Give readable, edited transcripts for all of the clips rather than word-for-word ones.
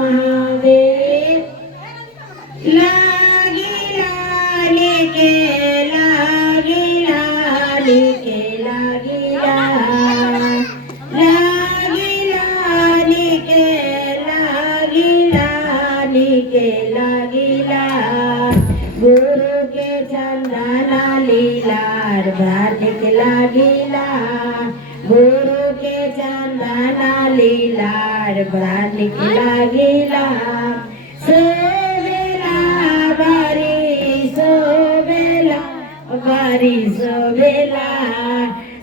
महादेव लागिला लेके लागिला लेके लागिला लागिला लेके लागिला लेके लागिला गुरु के चंदना लीलार भारत लागिला गुरु के चंदना लीलार भारत लागिला सोवेला बारी सोवेला बारी सोवेला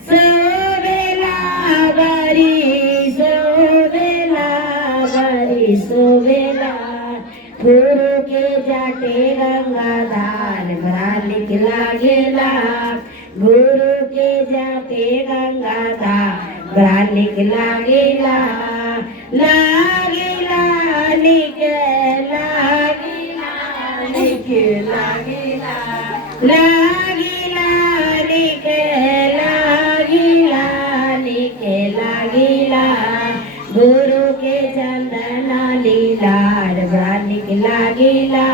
सोवेला बारी सोवेला बारी सोवेला गुरु के जाटे गंगाधार भ्रालिक लागेला गुरु के जाटे गंगाधार भ्रालिक लागेला लागेला निके लागेला निके लागेला लागेला निके लागेला निके लागेला गुरु के चंदना लीलार भ्रालिक लागेला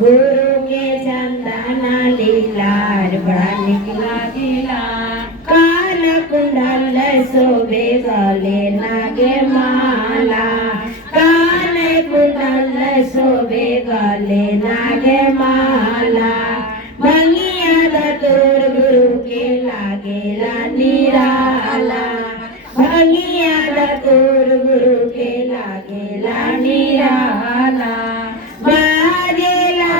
गुरु के चंदना लीलार भ्रालिक लागेला कान कुंडल शोभे गले नागे माला कान कुंडल शोभे गले नागे माला भंगिया धतूर गुरु के लागेला निराला भंगिया धतूर गुरु के लागेला निराला बाजेला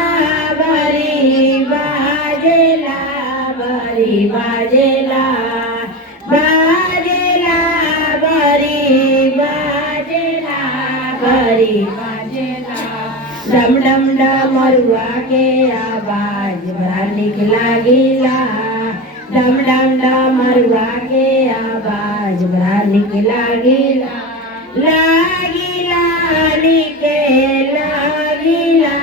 बरी बाजेला बरी बाजेला बाजेला बरी बाजेला बरी बाजेला डम डम डमरुआ के आवाज भ्रालिक लागेला डम डम डमरुआ के आवाज भ्रालिक लागेला लागिला निके लागिला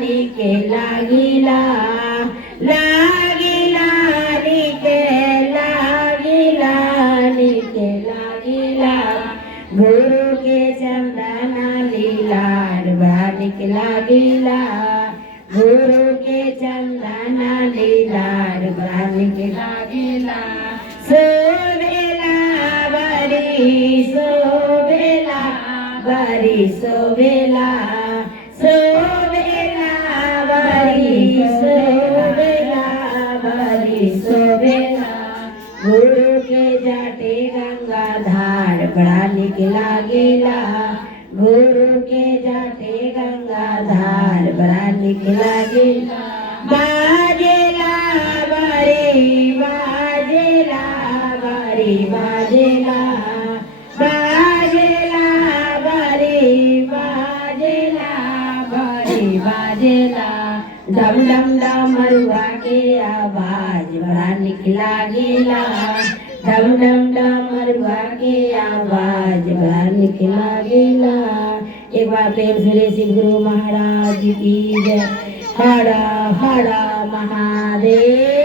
निके लागिला लागिला निके लागिला निके लागिला गुरु के चंदना लीलार भ्रालिक लागेला गुरु के चंदना लीलार भ्रालिक लागेला सोवेला बरी सोवेला बरी सोवेला सोवेला बरी सोवेला बरी सोवेला गुरु के जाटे गंगाधार भ्रालिक लागेला गुरु के जाटे गंगाधार भ्रालिक लागेला बाजेला बरी बाजेला बरी बाजेला बाजेला बरी बाजेला बरी बाजेला डम डम डमरुआ के आवाज भ्रालिक लागेला डम डम डमरुआ के आवाज भ्रालिक लागेला एक बार प्रेम से शिव गुरु महाराज की जय हर हर महादेव।